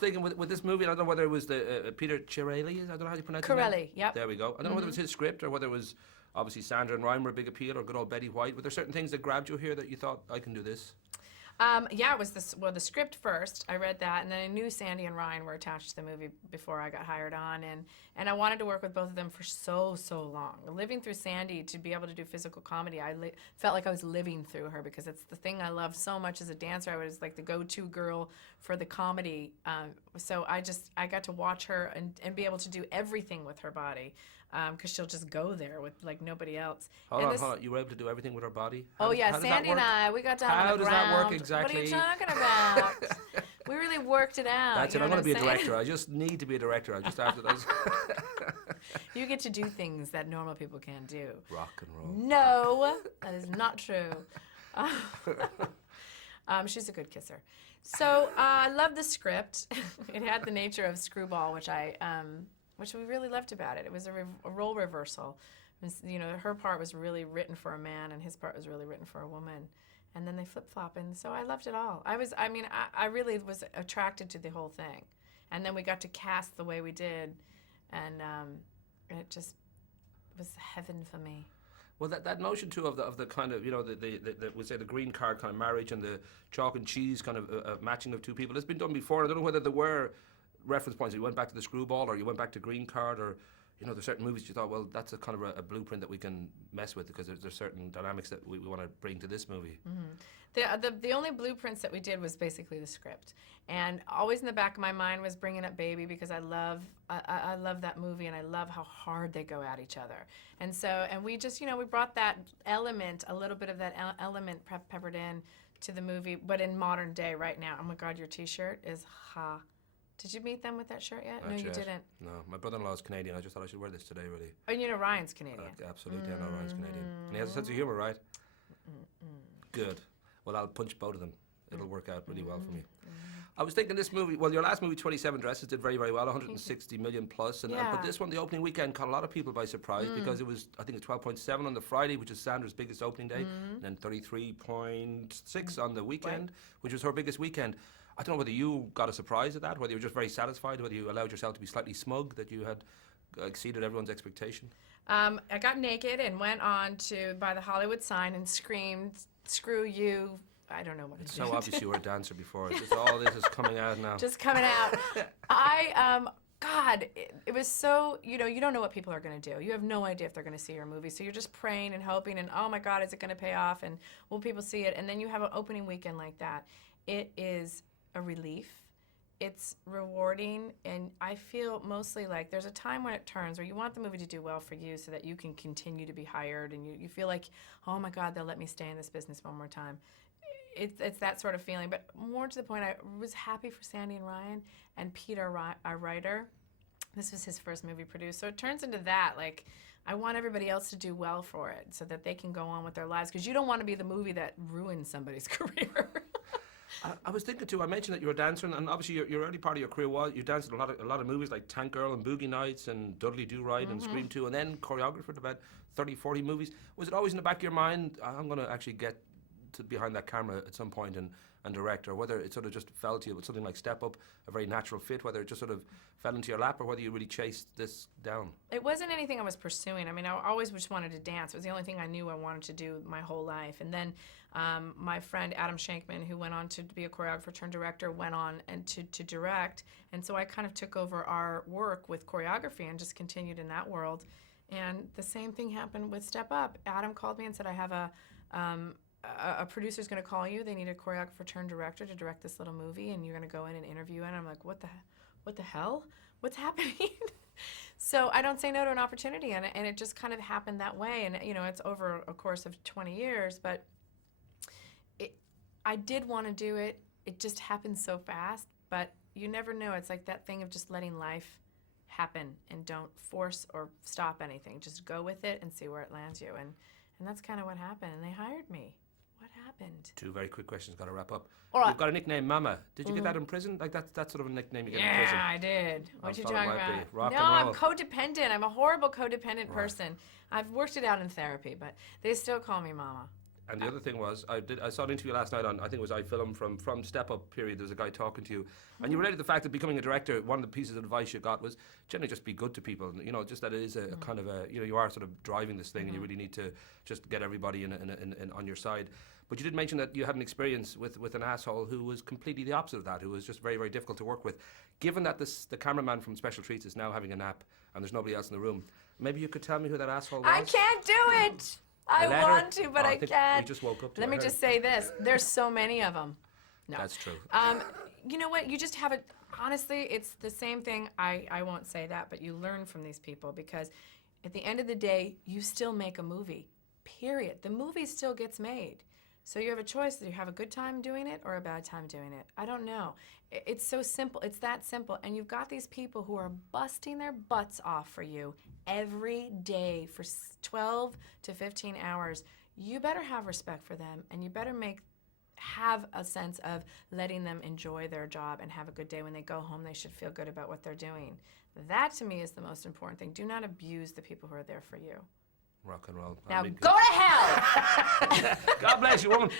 thinking with this movie, I don't know whether it was the Peter Chiarelli, I don't know how you pronounce his name. Corelli, yep. There we go. I don't know whether it was his script or whether it was obviously Sandra and Ryan were a big appeal, or good old Betty White. Were there certain things that grabbed you here that you thought, I can do this? Yeah, it was the script first. I read that, and then I knew Sandy and Ryan were attached to the movie before I got hired on, and I wanted to work with both of them for so long. Living through Sandy, to be able to do physical comedy, I felt like I was living through her, because it's the thing I love so much as a dancer. I was like the go-to girl for the comedy. So I got to watch her and be able to do everything with her body, because she'll just go there with like nobody else. Hold on. You were able to do everything with her body? Sandy and I, we got down on the ground. How does that work exactly? What are you talking about? We really worked it out. That's it. I'm going to be a director. I just need to be a director. I just after that. You get to do things that normal people can't do. Rock and roll. No, that is not true. She's a good kisser. So I love the script. It had the nature of Screwball, which we really loved about it. It was a role reversal. It was, her part was really written for a man, and his part was really written for a woman. And then they flip-flop, and so I loved it all. I really was attracted to the whole thing. And then we got to cast the way we did, and it just was heaven for me. Well, that notion too of the kind of we say the green card kind of marriage and the chalk and cheese kind of matching of two people, it's been done before. I don't know whether there were reference points. You went back to the Screwball, or you went back to green card, or there's certain movies you thought, well, that's a kind of a blueprint that we can mess with, because there's certain dynamics that we want to bring to this movie. Mm-hmm. The only blueprints that we did was basically the script, and always in the back of my mind was bringing up Baby, because I love that movie, and I love how hard they go at each other. And so, and we just, we brought that element, a little bit of that element peppered in to the movie, but in modern day right now. Oh my God, your T-shirt is Did you meet them with that shirt yet? Not no, yet. You didn't. No, my brother-in-law is Canadian. I just thought I should wear this today, really. Oh, Ryan's Canadian. Absolutely, I know Ryan's Canadian. And he has a sense of humour, right? Good. Well, I'll punch both of them. It'll work out really well for me. I was thinking this movie, well, your last movie, 27 Dresses, did very, very well, 160 million plus. But this one, the opening weekend, caught a lot of people by surprise, because it was, I think it's 12.7 on the Friday, which is Sandra's biggest opening day, and then 33.6 on the weekend, which was her biggest weekend. I don't know whether you got a surprise at that, whether you were just very satisfied, whether you allowed yourself to be slightly smug that you had exceeded everyone's expectation. I got naked and went on to by the Hollywood sign and screamed, "Screw you." I don't know what it's I did. so obvious you were a dancer before. Just all this is coming out now. Just coming out. God, it was so, you don't know what people are going to do. You have no idea if they're going to see your movie. So you're just praying and hoping, and oh my God, is it going to pay off? And will people see it? And then you have an opening weekend like that. It is a relief. It's rewarding, and I feel mostly like there's a time when it turns where you want the movie to do well for you so that you can continue to be hired, and you feel like, oh my God, they'll let me stay in this business one more time. It's that sort of feeling, but more to the point, I was happy for Sandy and Ryan, and Peter, our writer. This was his first movie produced, so it turns into that, like, I want everybody else to do well for it so that they can go on with their lives, because you don't want to be the movie that ruins somebody's career. I was thinking too, I mentioned that you were dancing, and obviously your early part of your career was you danced in a lot of movies like Tank Girl and Boogie Nights and Dudley Do Right and Scream 2, and then choreographed about 30, 40 movies. Was it always in the back of your mind, I'm going to actually get to behind that camera at some point and direct, or whether it sort of just fell to you with something like Step Up, a very natural fit, whether it just sort of fell into your lap, or whether you really chased this down? It wasn't anything I was pursuing. I mean, I always just wanted to dance. It was the only thing I knew I wanted to do my whole life. And then my friend Adam Shankman, who went on to be a choreographer turned director, went on and to direct. And so I kind of took over our work with choreography and just continued in that world. And the same thing happened with Step Up. Adam called me and said, I have a producer's going to call you. They need a choreographer turned director to direct this little movie, and you're going to go in and interview. And I'm like, what the hell? What's happening? So I don't say no to an opportunity, and it just kind of happened that way. And it's over a course of 20 years, but I did want to do it. It just happened so fast, but you never know. It's like that thing of just letting life happen, and don't force or stop anything. Just go with it and see where it lands you. And that's kind of what happened, and they hired me. What happened? 2 very quick questions, got to wrap up. All right. You've got a nickname, Mama. Did you get that in prison? Like that's sort of a nickname you get in prison. Yeah, I did. What you thought it talking might about? be. Rock No, and I'm roll. codependent. I'm a horrible codependent person. I've worked it out in therapy, but they still call me Mama. And the other thing was, I saw an interview last night on, I think it was iFilm from Step Up period. There's a guy talking to you, and you related the fact that becoming a director, one of the pieces of advice you got was generally just be good to people. You know, just that it is a kind of a, you know, you are sort of driving this thing, and you really need to just get everybody in on your side. But you did mention that you had an experience with an asshole who was completely the opposite of that, who was just very, very difficult to work with. Given that the cameraman from Special Treats is now having a nap and there's nobody else in the room, maybe you could tell me who that asshole was? I can't do it. I want to, but I can't. We just woke up to Let me just say this. There's so many of them. No. That's true. You know what? You just have it. Honestly, it's the same thing. I won't say that, but you learn from these people because at the end of the day, you still make a movie, period. The movie still gets made. So you have a choice. Do you have a good time doing it or a bad time doing it? I don't know. It's so simple. It's that simple. And you've got these people who are busting their butts off for you every day for 12 to 15 hours. You better have respect for them, and you better have a sense of letting them enjoy their job and have a good day. When they go home, they should feel good about what they're doing. That, to me, is the most important thing. Do not abuse the people who are there for you. Rock and roll. Now go to hell! God bless you, woman.